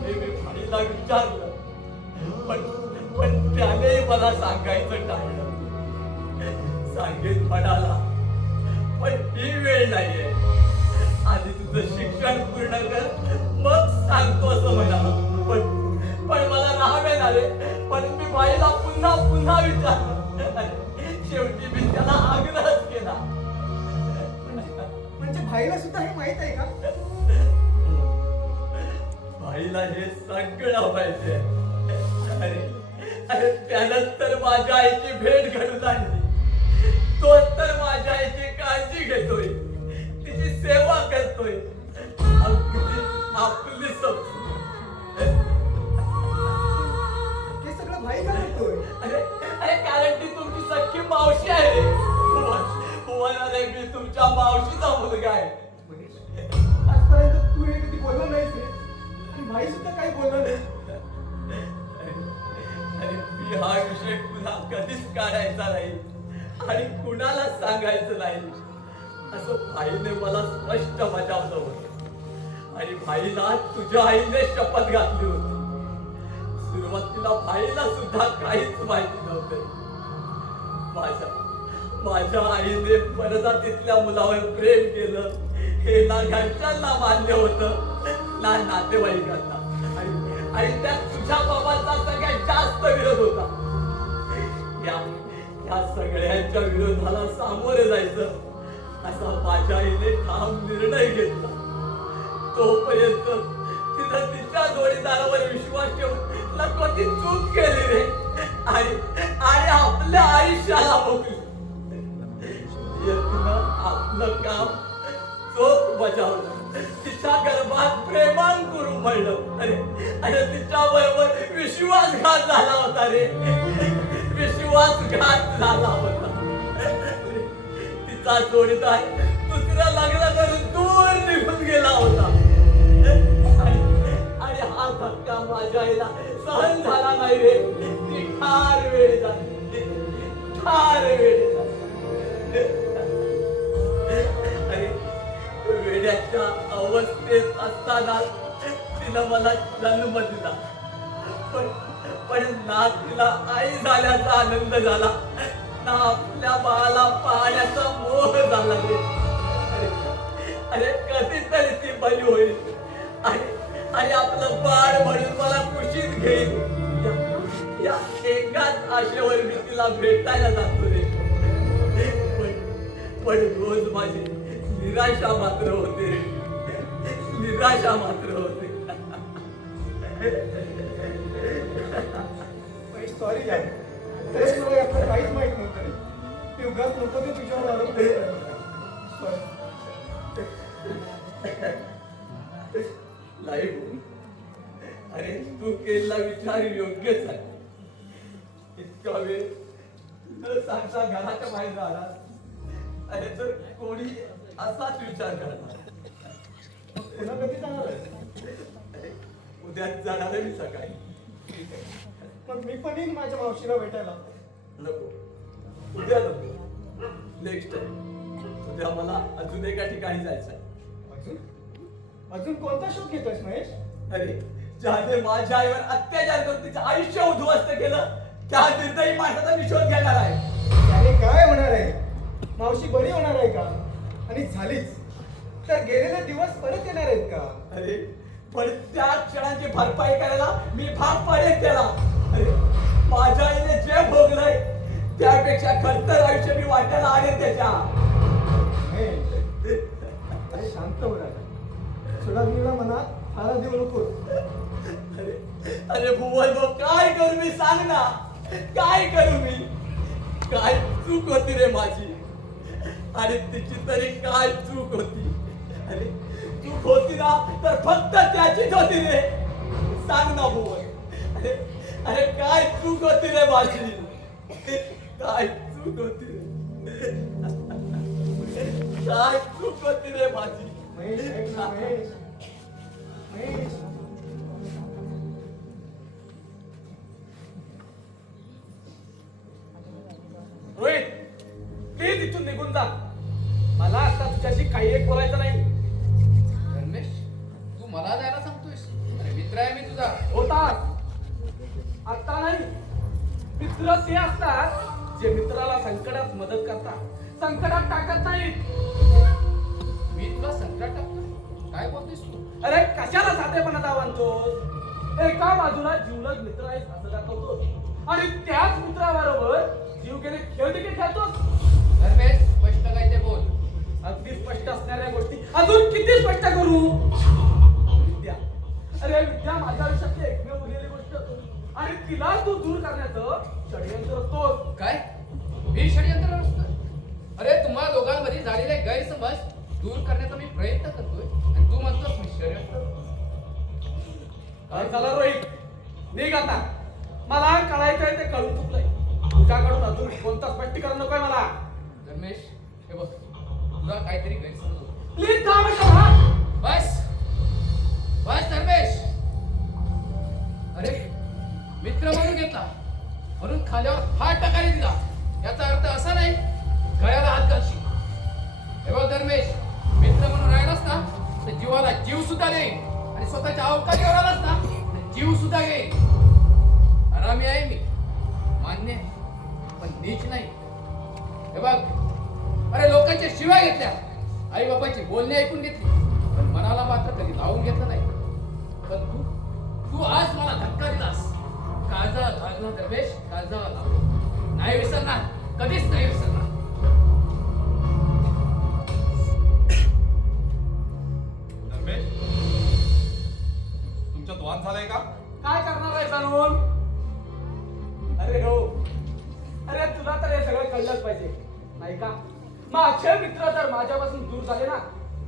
हे मी भाईला विचारलं. पण त्यानेही मला सांगायचं टाळलं. सांगेन म्हणाला, पण ही वेळ नाहीये. आधी तुझं शिक्षण पूर्ण कर, मग सांगतो असं म्हणाला. पण मला राग येणार रे. पण मी भाईला पुन्हा पुन्हा विचारलं. शेवटी मी त्याला आग्रहच केला. म्हणजे भाईला सुद्धा हे माहित आहे का? भाईला हे सगळं माहिती आहे. अरे त्यानंच तर माझ्या आईची भेट घडून आणली. तोच तर माझ्या आईची काळजी घेतोय, तिची सेवा करतोय. अगदी आपली समजून. हे सगळं भाई का करतोय? अरे अरे कारण ती तुमची सख्खी मावशी आहे. भुवन अरे मी तुमच्या मावशीचा मुलगा आहे. महेश, आजपर्यंत तू हे कधी बोलला नाहीस रे. आणि भाई सुद्धा काही बोलला नाही. अरे मी हा विषय पुन्हा कधीच काढायचा नाही आणि कुणाला सांगायचं नाही असं भाईने मला स्पष्ट बजावलं होतं. आणि भाईला तुझ्या आईने शपथ घातली होती. सुरुवातीला भाईला सुद्धा काहीच माहिती नव्हतं. माझ्या आईने परजातीतल्या मुलावर प्रेम केलं हे ना घरच्यांना मान्य होतं ना नातेवाईकांना. आणि त्यात तुझ्या बाबांचा सगळ्यात जास्त विरोध होता. या सगळ्यांच्या विरोधाला सामोरे जायचं असा माझ्या आईने ठाम निर्णय घेतला. तोपर्यंत तिनं तिच्या जोडीदारावर विश्वास ठेवून नको ती चूक केली रे. आणि आपल्या आयुष्याला बघली. तिनं आपलं काम चोख बजावलं. तिच्या गर्भात प्रेमांकुर उमळलं. अरे तिच्या बरोबर विश्वासघात झाला होता रे. विश्वासघात झाला होता. तिचा जोडीदार दुसऱ्या लग्न करून दूर निघून गेला होता आणि हा धक्का माझ्या आईला सहन झाला नाही रे. ती फार वेळ झाली, फार वेळ झाली. अरे वेड्याच्या अवस्थेत असताना तिनं मला जन्म दिला, पण ना तिला आई झाल्याचा आनंद झाला, ना आपल्या बाळाला पाहण्याचा मोह झाला रे. अरे कधीतरी ती बली होईल आणि आपलं बाळ म्हणून मला कुशीत घेईल. या एकाच आशेवर मी तिला भेटायला जातो रे. पण रोज माझी निराशा मात्र होते रे, निराशा मात्र होते. सॉरी यार, तरी तुला यातलं काहीच माहित नव्हतं रे. मी उगाच नको ते तुझ्यावर आरोप करत आहे. लाईव्ह अरे तू केलेला विचार योग्यच आहे. इतका वेळ न सांगता घराच्या बाहेर जाणार, अरे तर कोणी असाच विचार करणार. पुन्हा कधी जाणार आहे? उद्याच जाणार आहे मी सकाळी. मग मी पण येईन माझ्या मावशीला भेटायला. नको, उद्या नको, नेक्स्ट टाइम. उद्या मला अजून एका ठिकाणी जायचं आहे. अजून कोणता शोध घेतोयस महेश? अरे ज्याने माझ्या आईवर अत्याचार करून तिचं आयुष्य उद्ध्वस्त केलं, त्या निर्दयी माणसाचा मी शोध घेणार आहे. त्याने काय होणार आहे? मावशी बरी होणार आहे का? आणि झालीच तर गेलेले दिवस परत येणार आहेत का? अरे पण त्या क्षणांची भरपाई करायला मी भाग पडेल त्याला. अरे माझ्या आईने जे भोगलंय त्यापेक्षा खरतर आयुष्य मी वाटायला आणेल त्याच्या. अरे शांत होणार, सुडाग्नीला मनात हारा देऊ नकोस. अरे भुवन भाऊ, काय करू मी सांग ना, काय करू मी? काय चूक होती रे माझी, आणि तिची तरी काय चूक होती? अरे चूक होती ना तर फक्त त्याचीच होती रे. सांग ना भुवन, अरे काय चूक होती रे माझी, काय चूक होती रे, काय चूक होती रे माझी? महेश ऐक ना महेश. महेश रोहित, प्लीज इथून निघून जा. मला आता तुझ्याशी काही एक बोलायचं नाही. रमेश, तू मला जायला सांगतोयस? अरे मित्र आहे मी तुझा. होतात आता नाही. मित्र ते असतात जे मित्राला संकटात मदत करतात, संकटात टाकत नाहीत. मी तुला संकटात टाकतो? काय बोलतोयस तू? अरे कशाला साधेपणा दावांतोस? एका बाजूला जीवलग मित्र आहेस असं दाखवतोस, आणि त्याच मित्राबरोबर जीव गेले खेळ देखील खेळतोस. रमेश, स्पष्ट काय ते बोल. अगदी स्पष्ट असणाऱ्या गोष्टी अजून किती स्पष्ट करू? विद्या, अरे विद्या माझ्या आयुष्यातली एकमेव उरलेली गोष्ट, आणि तिला तू दूर करण्याचं षडयंत्र असतोस. काय? मी षडयंत्र नसतो? अरे तुम्हा दोघांमध्ये झालेले गैरसमज दूर करण्याचा मी प्रयत्न करतोय, आणि तू म्हणतोस मी षडयंत्र. काय झालं रोहित? निघ आता. मला कळायचंय ते कळून चुकलंय. तुझ्याकडून अजून कोणतं स्पष्टीकरण नकोय मला. रमेश, हे बघ, तुला काहीतरी गैरसमज होतो. प्लीज थांब इथं. बस बस रमेश. अरे मित्र म्हणून घेतला म्हणून खाल्यावर हात टाकायला दिला, याचा अर्थ असा नाही गळ्याला हात घालशील. हे बघ धर्मेश, मित्र म्हणून राहिलास ना तर जीवाला जीव सुद्धा देईन, आणि स्वतःच्या अवकाशावर आलास ना तर जीव सुद्धा घेईन. आरामी आहे मी, मान्य आहे, पण नीच नाही. हे बघ, अरे लोकांच्या शिव्या घेतल्या, आई बापाची बोलणी ऐकून घेतली, पण मनाला मात्र कधी लावून घेतलं नाही. पण तू आज मला धक्का दिलास. काळजाला लागलं धर्मेश, काळजाला लागलं. नाही विसरणार, कधीच नाही विसरणार. धर्मेश, तुमच्यात वाद झालाय का? काय करणार आहे जाणून? अरे हो, अरे तुला तर हे सगळं कळलंच पाहिजे नाही का? माझे मित्र जर माझ्यापासून दूर झाले ना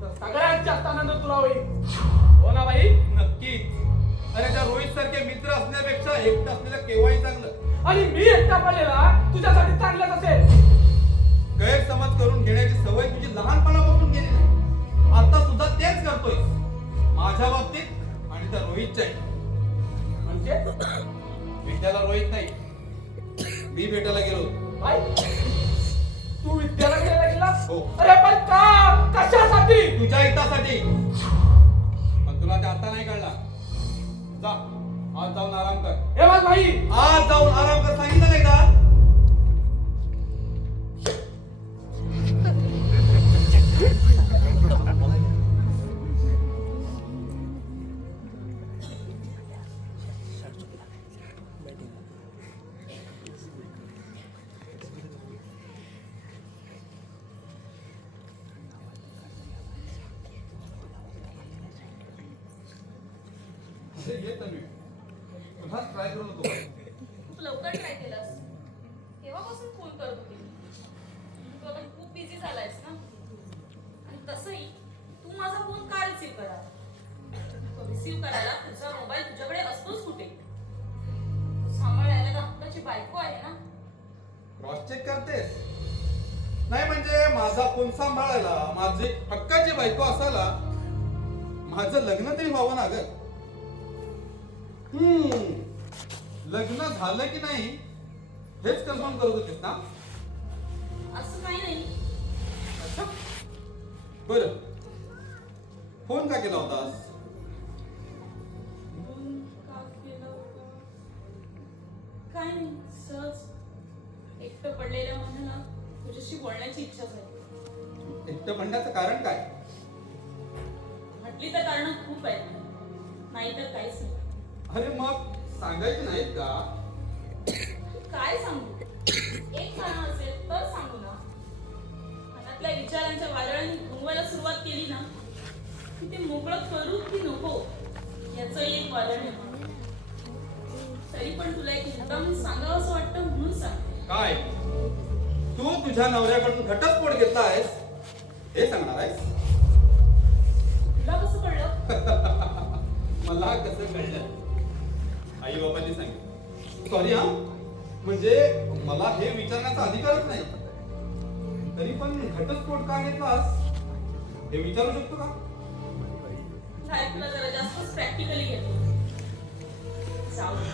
तर सगळ्यात जास्त आनंद तुला होईल. हो ना बाई? नक्कीच. अरे त्या रोहित सारखे मित्र असण्यापेक्षा एकटं असलेलं केव्हाही चांगलं. आणि मी एकटा पडलेला तुझ्यासाठी चांगलंच असेल. गैरसमज करून घेण्याची सवय तुझी लहानपणापासून गेली नाही. आता सुद्धा तेच करतोय माझ्या बाबतीत आणि त्या रोहितच्या. म्हणजे विद्याला रोहित नाही, मी भेटायला गेलो होतो. काय तू विद्याला गेला गेला हो. अरे पण का कशासाठी तुझ्या हितासाठी. पण तुला ते आता नाही कळला. जा आज जाऊन आराम कर. हे बघ भाई आज जाऊन आराम कर सांगितलं नाही का? येत नाही पुन्हा ट्राय करू नको. तू लवकर ट्राय केलास. केव्हापासून फोन करत होती. तू आता खूप बिझी झालायस ना. आणि तसंही तू माझा फोन का रिसीव्ह करा. रिसीव्ह करायला तुझा मोबाईल तुझ्याकडे असतोच कुठे. सांभाळायला तर हक्काची बायको आहे ना. क्रॉस चेक करतेस नाही म्हणजे माझा फोन सांभाळायला माझी हक्काची बायको असायला माझं लग्न तरी व्हावं ना ग. लग्न झालं की नाही हेच कन्फर्म करत होतीस ना. असं काही नाही. अच्छा बर फोन का केला होतास. फोन का केला होता? काय नाही, सहज एकटं पडलेल्या मनाला तुझ्याशी बोलण्याची इच्छा झाली. एकटं म्हणण्याचं कारण काय. म्हटली तर कारण खूप आहेत. नाहीतर काहीच नाही. अरे मग सांगायचे नाहीत का. काय सांगू. एक कारण असेल तर सांगू ना. मनातल्या विचारांच्या वादळांनी घुमवायला सुरुवात केली ना की ते मोकळं करू की नको याचंही एक वादळ निर्माण. तरी पण तुला एक मुद्दाम सांगावं असं वाटतं म्हणून सांग. काय तू तुझ्या नवऱ्याकडून घटस्फोट घेतला आहेस हे सांगणार आहेस. तुला कसं कळलं. मला कसं कळलं आई बाबांनी सांगितलं. सॉरी हा म्हणजे मला हे विचारण्याचा अधिकारच नाही. तरी पण घटस्फोट का घेतलास हे विचारू शकतो का. तुला जरा जास्तच प्रॅक्टिकली घेतो. जाऊ दे.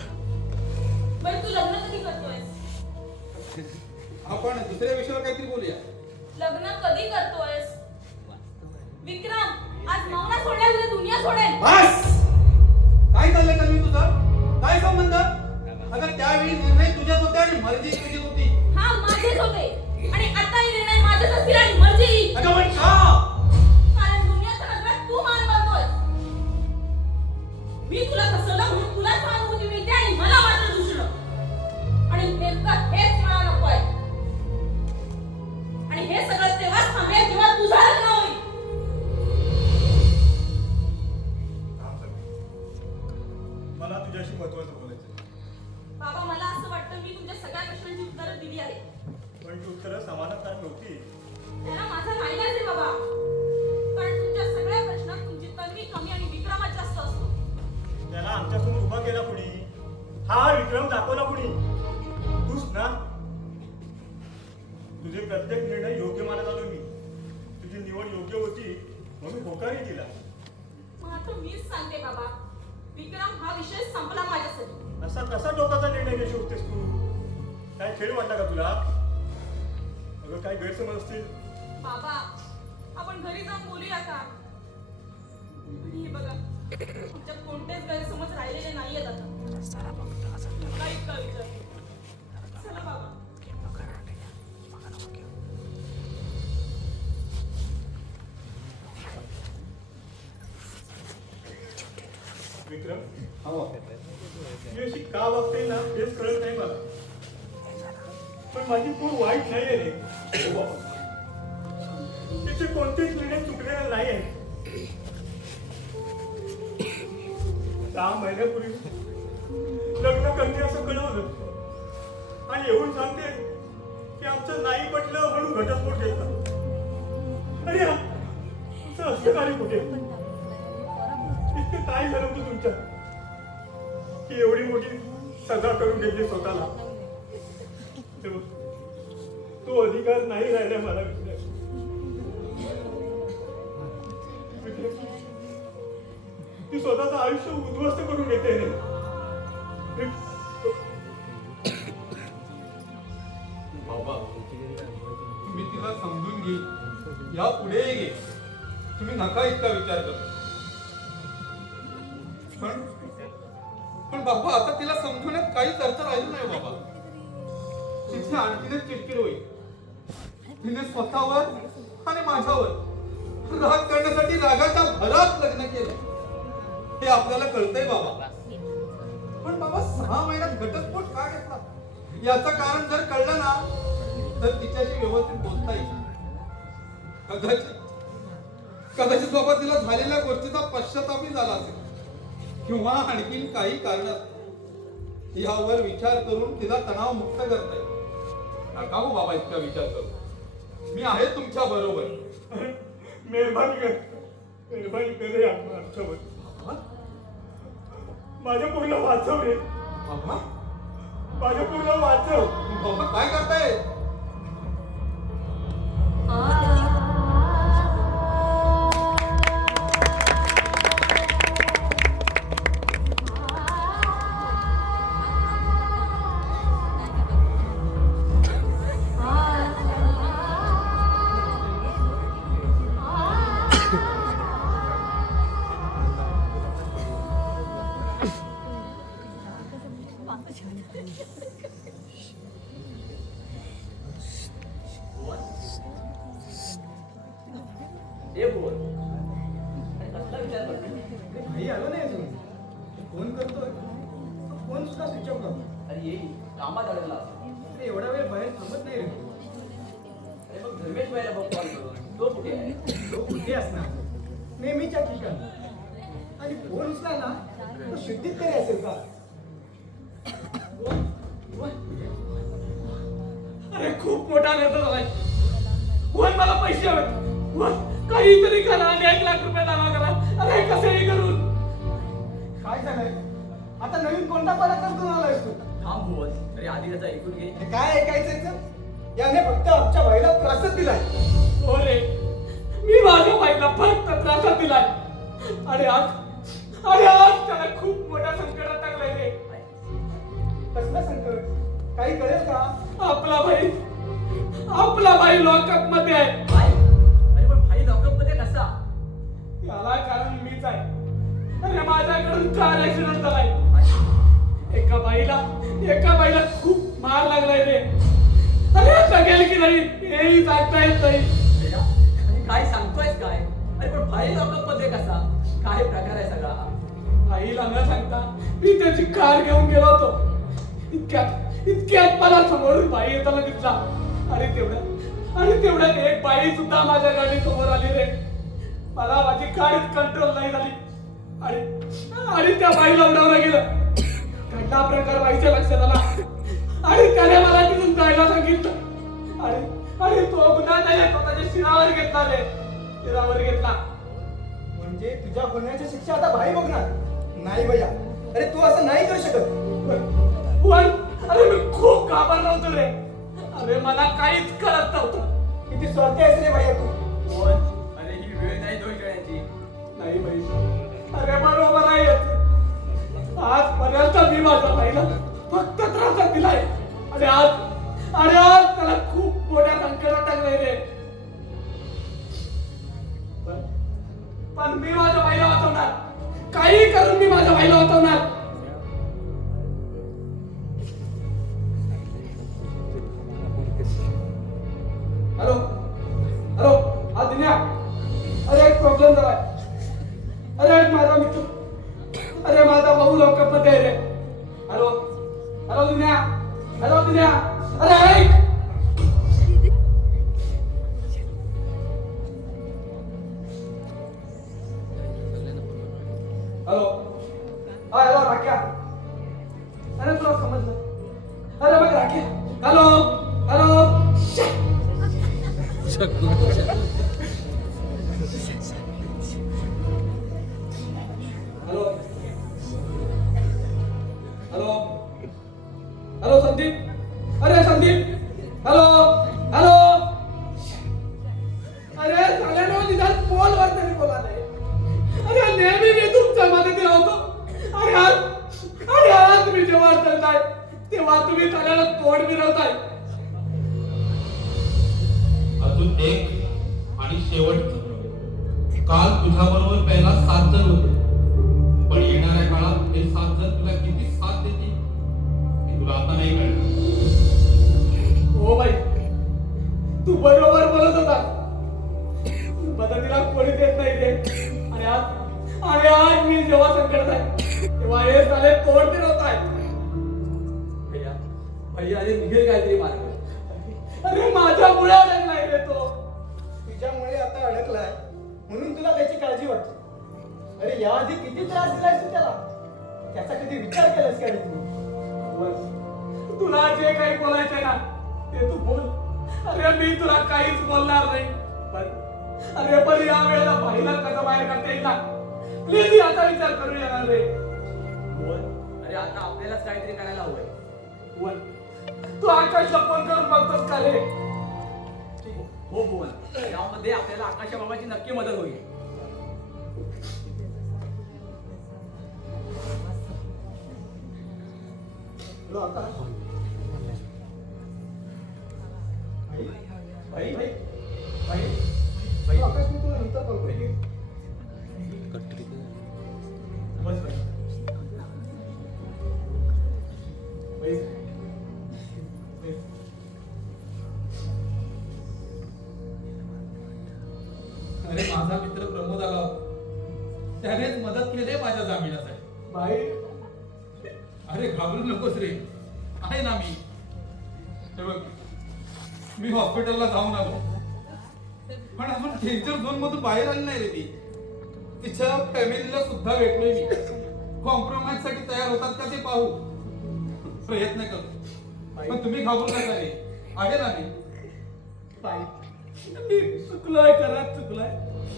बरं तू लग्न कधी करतोयस. आपण दुसऱ्या विषयावर काहीतरी बोलूया. लग्न कधी करतोयस. विक्रम आज नवरा सोडल्यावर दुनिया सोडेल. बस काय चाललंय तन्वी तुझं. काय संबंध. अगं त्यावेळी निर्णय तुझ्याच होते आणि मर्जी तुझीच होती. हा माझेच होते आणि आताही निर्णय माझेच असतील आणि मर्जी. अगं पण का. कारण दुनियाच्या नजरात तू मान बनतोय. मी तुला फसवलं म्हणून तुला सहानुभूती मिळते आणि मला मात्र दुसरं. आणि नेमकं हेच मला नको आहे. आणि हे सगळं तेव्हाच थांबेल जेव्हा तुझा लग्न होईल. मला तुझ्याशी महत्वाचं बोलायचं. बाबा मला असं वाटतं मी तुमच्या सगळ्या प्रश्नांची उत्तरं दिली आहेत. पण ती उत्तरं समाधानकारक नव्हती. त्याला माझा नाईलाज आहे बाबा. कारण तुमच्या सगळ्या प्रश्नात तुमची तन्वी कमी आणि विक्रमात जास्त असतो. त्याला आमच्यासमोर उभा केला कुणी. हा विक्रम दाखवला कुणी. तूच ना. तुझे प्रत्येक निर्णय योग्य मानत आलो मी. तुझी निवड योग्य होती म्हणून होकारही दिला. मग आता मीच सांगते बाबा. विक्रम हा विषय संपला माझ्यासाठी. असा कसा टोकाचा निर्णय घेऊ शकतेस तू. काय खेळ वाटला का तुला. अगं काय गैरसमज असतील. बाबा आपण घरी जाऊन बोलूया का. आणि हे बघा तुमच्यात कोणतेच गैरसमज राहिलेले नाहीयेत आता. तुला इतका विचार. चला बाबा. विक्रम हो मी अशी का वागते ना तेच कळत नाही मला. पण माझी पोर वाईट नाहीये रे. तिचे कोणतेच निर्णय चुकलेले नाहीये. 6 महिन्यापूर्वी लग्न करते असं कळवलं आणि येऊन सांगते की आमचं नाही पटलं म्हणून घटस्फोट घेतला. अरे तुमचं असं काय कुठे. इतकं काय झालं होतं तुमच्यात की एवढी मोठी सजा करून घेतली स्वतःला. तो अधिकार नाही राहिला मला विक्रम. ती स्वतःचं आयुष्य उद्ध्वस्त करून घेते रे. बाबा तुम्ही तिला समजून घे, या पुढे घे, तुम्ही नका इतका विचार करा. पण बाबा आता तिला समजवण्यात काहीच अर्थ राहिला नाही बाबा. तिची आणखीनच चिडचिड होईल. तिने स्वतःवर आणि माझ्यावर राग करण्यासाठी रागाच्या भरात लग्न केलं हे आपल्याला कळतंय बाबा. पण बाबा 6 महिन्यात घटस्फोट का घेतला याचं कारण जर कळलं ना तर तिच्याशी व्यवस्थित बोलता येईल. कदाचित बाबा तिला झालेल्या गोष्टीचा पश्चातापही झाला असेल किंवा आणखीन काही कारण यावर विचार करून तिला तणाव मुक्त करता येईल. नका हो बाबा इतका विचार करू. मी आहे तुमच्या बरोबर. मेहरबानी कर रे आमच्यावर. माझ्या पूर्ण वाचव रे. बाबा माझ्या पूर्ण वाचव. बाबा काय करताय? ए बोल, कसला विचार करतो? नाही आलो नाही अजून. फोन करतोय, फोन सुद्धा स्विच ऑफ करतो. अरे येईल, कामात अडकला. अरे एवढा वेळ बाहेर थांबत नाही रे. अरे मग धर्मेश भाईला बघ कॉल करून. तो कुठे आहे? तो कुठे असणार? नेहमीच्या ठिकाणी. आणि फोन उचला ना तो शुद्धीत तरी असेल का? अरे खूप मोठा निर्णय झालाय. वन मला पैसे हवेत. वन काहीतरी करा आणि 1 लाख रुपये जमा करा. अरे कसेही करून. काय झालंय? आता नवीन कोणता पराक्रम करून आलायस तू? थांब बोल. अरे आधी त्याचा ऐकून घे. हे काय ऐकायचंय तर? याने फक्त आमच्या भाईला त्रासच दिलाय. हो रे, मी माझ्या बाईला फक्त त्रासात दिलाय. आणि आज त्याला खूप मोठ्या संकटात टाकलंय रे. कसलं संकट? काही कळेल का? आपला भाई लॉकअप मध्ये आहे. अरे पण भाई लॉकअप मध्ये कसा? याला कारण मीच आहे. अरे माझ्याकडून कार ऍक्सिडेंट झालाय. एका बाईला खूप मार लागलाय रे. अरे आता गेल की नाही हेही सांगता येत नाही. काय सांगतोयस काय? अरे पण भाई लॉकअप मध्ये कसा? काय प्रकार आहे सगळा? भाईला न सांगता मी त्याची कार घेऊन गेलो होतो. इतक्यात मला समोरून बाई येताना दिसला. आणि तेवढ्यात एक बाई सुद्धा माझ्या गाडी समोर आली रे. मला माझी गाडीच कंट्रोल नाही झाली. आणि त्या बाईला उडवलं गेलं. घडला प्रकार बाईच्या लक्षात आला. आणि त्याने मला तिथून जायला सांगितलं. आणि तो गुन्हा त्याने स्वतःच्या शिरावर घेतला. म्हणजे तुझ्या गुन्ह्याची शिक्षा आता भाई बघणार? नाही भैया, अरे तू असं नाही करू शकत. पण अरे मी खूप घाबरलो होतो रे. अरे मला काहीच कळत नव्हतं. किती स्वार्थी आहेस रे भैया तू. अरे ही वेळ नाही दोष करायची. नाही भाई, अरे बरोबर आहे. आजपर्यंत मी माझ्या भाईला फक्त त्रासात दिलाय. आणि आज त्याला खूप मोठ्या संकटात टाकलंय रे. पण मी माझ्या भाईला वाचवणार. काही करून मी माझ्या भाईला वाचवणार. हॅलो हा दिन्या. अरे एक प्रॉब्लेम झालाय. अरे एक माझा मित्र, अरे माझा भाऊ लॉकअप मध्ये आहे रे. हॅलो दिन्या. अरे ऐक. हॅलो राख्या. अरे तुला समजलं? अरे बघ राख्या. Hello hello Sandeep. अरे संदीप. हॅलो निर्माण करताय तेव्हा तुम्ही त्याला तोड मिळवताय. अजून एक आणि शेवटचं. काल तुझ्या बरोबर पहिला 7 जण होते, पण येणाऱ्या काळात हे 7 जण तुला किती साथ देतील हे तुला आता नाही कळणार. हो बाई, तू बरोबर बोलत होता. मदतीला कोणी देत नाही ते. आणि आज मी जेव्हा संकटात आहे तेव्हा हे साले तोड फिरवत आहे. भैया अरे निघेल काहीतरी मार्ग. अरे माझ्यामुळे अडकलाय रे तो. तुझ्यामुळे आता अडकलाय म्हणून तुला त्याची काळजी वाटते. अरे याआधी किती त्रास दिलायस तू त्याला, त्याचा कधी विचार केलास का रे तू? तुला जे काही बोलायचंय ना ते तू बोल. अरे मी तुला काहीच बोलणार नाही. पण या वेळेला भाईला कसं बाहेर काढता येईल ना, प्लीज याचा विचार करू येणार रे. अरे आता आपल्यालाच काहीतरी करायला हवंय. बोल, तू आकाशला फोन करून बघतोस का रे? हो बोल, यामध्ये आपल्याला आकाशा बाबाची नक्की मदत होईल. हॅलो आकाश. भाई भाई भाई भाई आकाश, मी तुला नंतर कॉल करतो. बस भाई. अरे माझा मित्र प्रमोद आला होता, त्यानेच मदत केली माझ्या जामिनासाठी. भाई अरे घाबरू नकोस रे, आहे ना मी. हे बघ, मी हॉस्पिटलला जाऊन आलो, पण अजून डेंजर झोन मधून बाहेर आली नाही रे ती. तिच्या फॅमिलीला सुद्धा भेटलोय मी. कॉम्प्रोमाइज साठी तयार होतात का ते पाहू. प्रयत्न करतो, पण तुम्ही घाबरू नका रे, आहे ना मी. भाई मी चुकलोय, खरंच चुकलोय.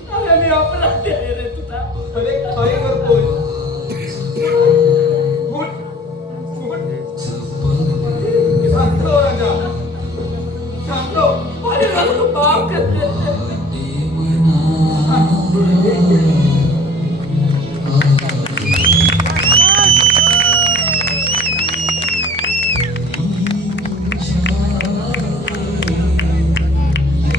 अरे मी अपराधी आहे रे तुझा. अरे काय करतोय? उठ, उठ. शांत हो राजा, शांत हो. अरे मला तू माफ कर दे.